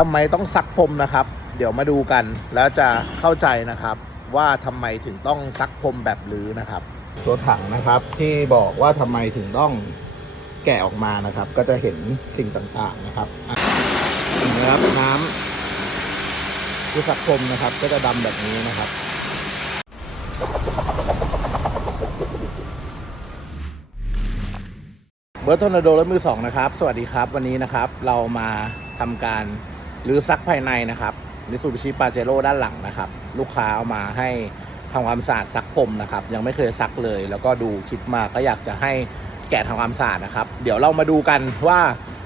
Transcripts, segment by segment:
ทำไมต้องซักพรมนะครับ เดี๋ยวมาดูกันแล้วจะเข้าใจนะครับ ว่าทำไมถึงต้องซักพรมแบบรื้อนะครับ ตัวถังนะครับที่บอกว่าทำไมถึงต้องแกะออกมานะครับ ก็จะเห็นสิ่งต่างๆนะครับอะเนื้อน้ำที่ซักพรมนะครับ ก็จะดำแบบนี้นะครับเบิร์ตทอร์นาโดรถมือสองนะครับ สวัสดีครับ วันนี้นะครับ เรามาทำการ หรือซักภายในนะครับมิสูบิชิปาเจโร่ด้านหลังนะครับ ลูกค้าเอามาให้ทำความสะอาดซักพรมนะครับ ยังไม่เคยซักเลย แล้วก็ดูคลิปมาก็อยากจะให้แกะทำความสะอาดนะครับ เดี๋ยวเรามาดูกันว่า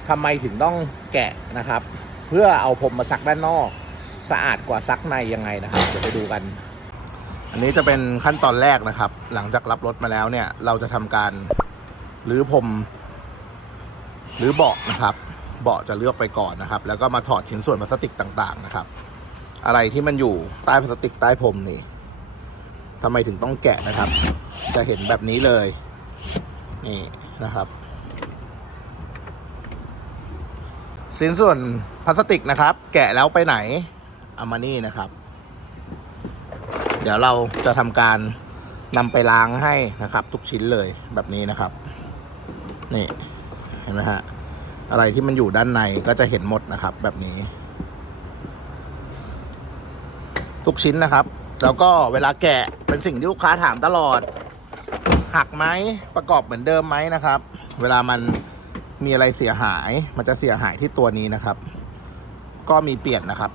ทำไมถึงต้องแกะนะครับ เพื่อเอาพรมมาซักด้านนอก สะอาดกว่าซักในยังไงนะครับเดี๋ยวไปดูกัน อันนี้จะเป็นขั้นตอนแรกนะครับ หลังจากรับรถมาแล้วเนี่ย เราจะทำการรื้อพรมหรือเบาะนะครับ เบาะจะเลือกไปก่อนนะครับ แล้วก็มาถอดชิ้นส่วนพลาสติกต่างๆนะครับ อะไรที่มันอยู่ใต้พลาสติกใต้พรมนี่ทำไมถึงต้องแกะนะครับ จะเห็นแบบนี้เลย นี่นะครับชิ้นส่วนพลาสติกนะครับ แกะแล้วไปไหนเอามานี่นะครับ เดี๋ยวเราจะทำการนำไปล้างให้นะครับ ทุกชิ้นเลยแบบนี้นะครับ นี่เห็นไหมฮะ อะไรที่มันอยู่ด้านในก็จะเห็นหมดนะครับ แบบนี้ ทุกชิ้นนะครับ แล้วก็เวลาแกะเป็นสิ่งที่ลูกค้าถามตลอด หักไหมประกอบเหมือนเดิมไหมนะครับ เวลามันมีอะไรเสียหาย มันจะเสียหายที่ตัวนี้นะครับ ก็มีเปลี่ยนนะครับ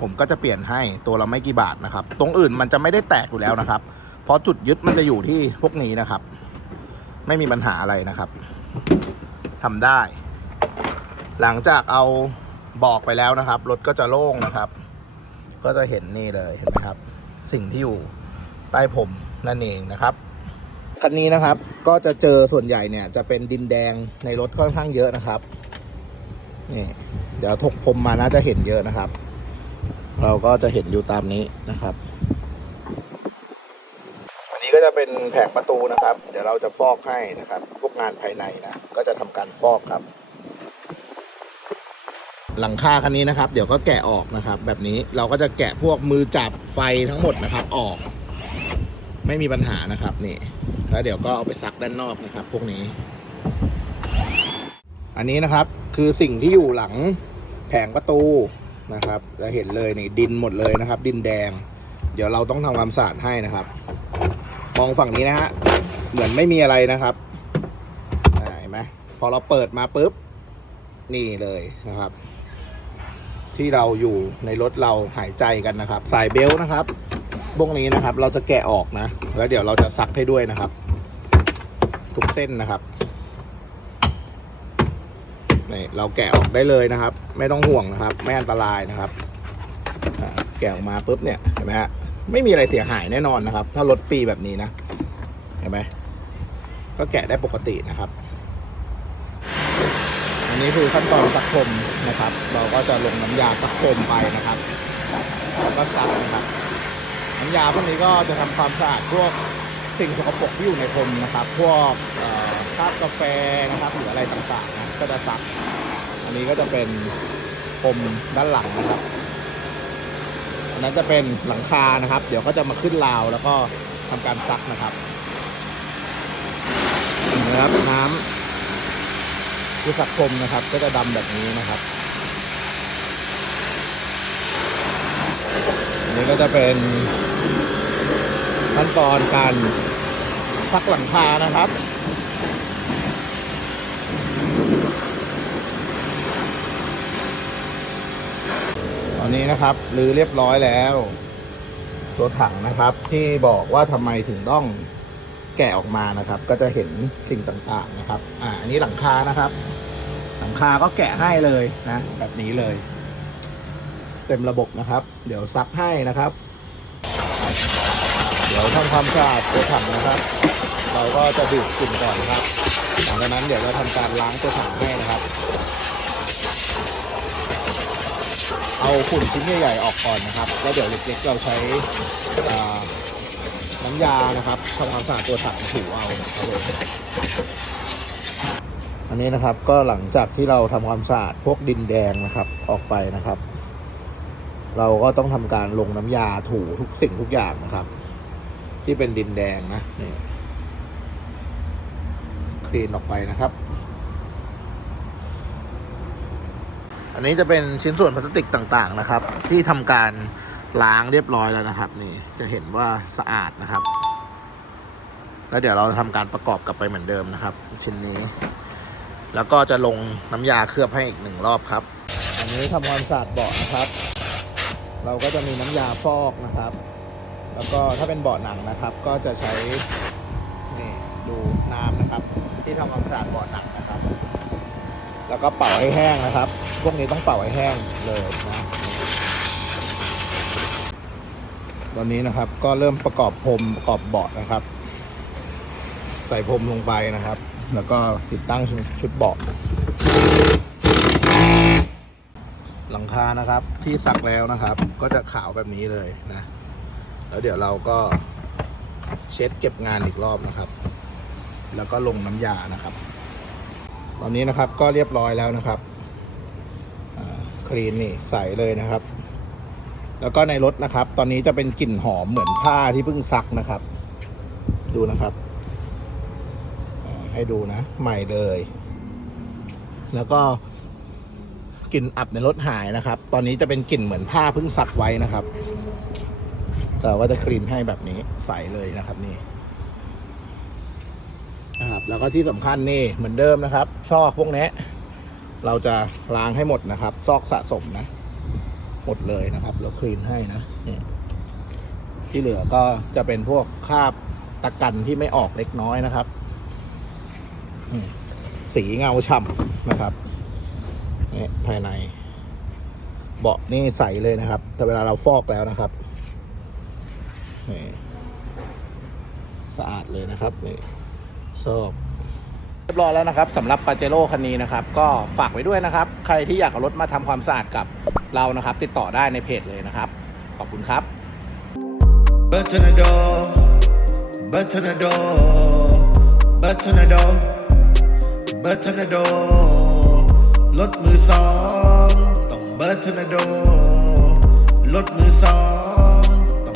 ผมก็จะเปลี่ยนให้ตัวละไม่กี่บาทนะครับ ตรงอื่นมันจะไม่ได้แตกอยู่แล้วนะครับ เพราะจุดยึดมันจะอยู่ที่พวกนี้นะครับ ไม่มีปัญหาอะไรนะครับทำได้ หลังจากเอาบอกไปแล้วนะครับ รถก็จะโล่งนะครับ ก็จะเห็นนี่เลยเห็นไหมครับ สิ่งที่อยู่ใต้ผมนั่นเองนะครับคันนี้นะครับก็จะเจอส่วนใหญ่เนี่ยจะเป็นดินแดงในรถค่อนข้างเยอะนะครับนี่เดี๋ยวถกผมมาน่าจะเห็นเยอะนะครับ เราก็จะเห็นอยู่ตามนี้นะครับ อันนี้ก็จะเป็นแผงประตูนะครับ เดี๋ยวเราจะฟอกให้นะครับ พวกงานภายในนะก็จะทำการฟอกครับ หลังคาคันนี้นะครับ เดี๋ยวก็แกะออกนะครับ แบบนี้เราก็จะแกะพวกมือจับไฟทั้งหมดนะครับ ออก ไม่มีปัญหานะครับนี่แล้วเดี๋ยวก็เอาไปซักด้านนอกนะครับ พวกนี้ อันนี้นะครับคือสิ่งที่อยู่หลังแผงประตูนะครับจะเห็นเลยนี่ดินหมดเลยนะครับ ดินแดง เดี๋ยวเราต้องทำความสะอาดให้นะครับ มองฝั่งนี้นะฮะเหมือนไม่มีอะไรนะครับเห็นไหมพอเราเปิดมาปุ๊บนี่เลยนะครับ ที่เราอยู่ในรถเราหายใจกันนะครับ สายเบลต์นะครับพวกนี้นะครับ เราจะแกะออกนะ แล้วเดี๋ยวเราจะซักให้ด้วยนะครับ ทุกเส้นนะครับนี่เราแกะออกได้เลยนะครับ ไม่ต้องห่วงนะครับ ไม่อันตรายนะครับแกะออกมาปุ๊บเนี่ยเห็นไหมฮะไม่มีอะไรเสียหายแน่นอนนะครับ ถ้ารถปีแบบนี้นะเห็นไหมก็แกะได้ปกตินะครับ นี้คือขั้นตอนซักพรมนะครับ เราก็จะลงน้ำยาซักพรมไปนะครับแล้วก็ซักนะครับ น้ำยาพวกนี้ก็จะทำความสะอาดพวกสิ่งสกปรกที่อยู่ในพรมนะครับ พวกคราบกาแฟนะครับหรืออะไรต่างๆนะก็จะซัก อันนี้ก็จะเป็นพรมด้านหลังนะครับอันนั้นจะเป็นหลังคานะครับ เดี๋ยวก็จะมาขึ้นราวแล้วก็ทำการซักนะครับนะครับน้ำที่ซักพรมนะครับ ก็จะดำแบบนี้นะครับอันนี้ก็จะเป็นขั้นตอนการซักหลังคานะครับตอนนี้นะครับรื้อเรียบร้อยแล้ว ตัวถังนะครับที่บอกว่าทำไมถึงต้องแกะออกมานะครับ ก็จะเห็นสิ่งต่างๆนะครับ อ่าอันนี้หลังคานะครับ หลังคาก็แกะให้เลยนะ แบบนี้เลย เต็มระบบนะครับ เดี๋ยวซักให้นะครับ เดี๋ยวทำความสะอาดตัวถังนะครับ เราก็จะดูดกลิ่นก่อนนะครับหลังจากนั้นเดี๋ยวเราทำการล้างตัวถังให้นะครับเอาฝุ่นชิ้นใหญ่ๆออกก่อนนะครับ แล้วเดี๋ยวเล็กๆเราใช้น้ำยานะครับทำความสะอาดตัวถังถูเอาครับผม อันนี้นะครับก็หลังจากที่เราทำความสะอาดพวกดินแดงนะครับออกไปนะครับ เราก็ต้องทำการลงน้ำยาถูทุกสิ่งทุกอย่างนะครับ ที่เป็นดินแดงนะนี่คลีนออกไปนะครับ อันนี้จะเป็นชิ้นส่วนพลาสติกต่างๆนะครับ ที่ทำการล้างเรียบร้อยแล้วนะครับ นี่จะเห็นว่าสะอาดนะครับ แล้วเดี๋ยวเราทำการประกอบกลับไปเหมือนเดิมนะครับ ชิ้นนี้ แล้วก็จะลงน้ำยาเคลือบให้อีกหนึ่งรอบครับ อันนี้ทำความสะอาดเบาะนะครับ เราก็จะมีน้ำยาฟอกนะครับ แล้วก็ถ้าเป็นเบาะหนังนะครับ ก็จะใช้นี่ดูน้ำนะครับ ที่ทำความสะอาดเบาะหนังนะครับ แล้วก็เป่าให้แห้งนะครับ พวกนี้ต้องเป่าให้แห้งเลยนะตอนนี้นะครับก็เริ่มประกอบพรมประกอบเบาะนะครับ ใส่พรมลงไปนะครับ แล้วก็ติดตั้งชุดเบาะหลังคานะครับที่สักแล้วนะครับ ก็จะขาวแบบนี้เลยนะ แล้วเดี๋ยวเราก็เช็ดเก็บงานอีกรอบนะครับ แล้วก็ลงน้ำยานะครับ ตอนนี้นะครับก็เรียบร้อยแล้วนะครับคลีนนี่ใสเลยนะครับ แล้วก็ในรถนะครับ ตอนนี้จะเป็นกลิ่นหอมเหมือนผ้าที่เพิ่งซักนะครับ ดูนะครับ ให้ดูนะ ใหม่เลย แล้วก็กลิ่นอับในรถหายนะครับ ตอนนี้จะเป็นกลิ่นเหมือนผ้าเพิ่งซักไว้นะครับ แต่ว่าจะคลีนให้แบบนี้ใสเลยนะครับนี่นะครับแล้วก็ที่สำคัญนี่เหมือนเดิมนะครับ ซอกพวกนี้เราจะล้างให้หมดนะครับ ซอกสะสมนะ หมดเลยนะครับแล้วคลีนให้นะนี่ที่เหลือก็จะเป็นพวกคราบตะกันที่ไม่ออกเล็กน้อยนะครับ สีเงาฉ่ำนะครับนี่ภายใน เบาะนี่ใสเลยนะครับ แต่เวลาเราฟอกแล้วนะครับนี่สะอาดเลยนะครับนี่ซอกเรียบร้อยแล้วนะครับสำหรับปาเจโร่คันนี้นะครับ ก็ฝากไว้ด้วยนะครับ ใครที่อยากเอารถมาทำความสะอาดกับเรานะครับ ติดต่อได้ในเพจเลยนะครับ ขอบคุณครับ Button the door, button the door, button the door, เบิร์ดทอนาโดลดมือสอง ต้องเบิร์ดทอนาโดลดมือสอง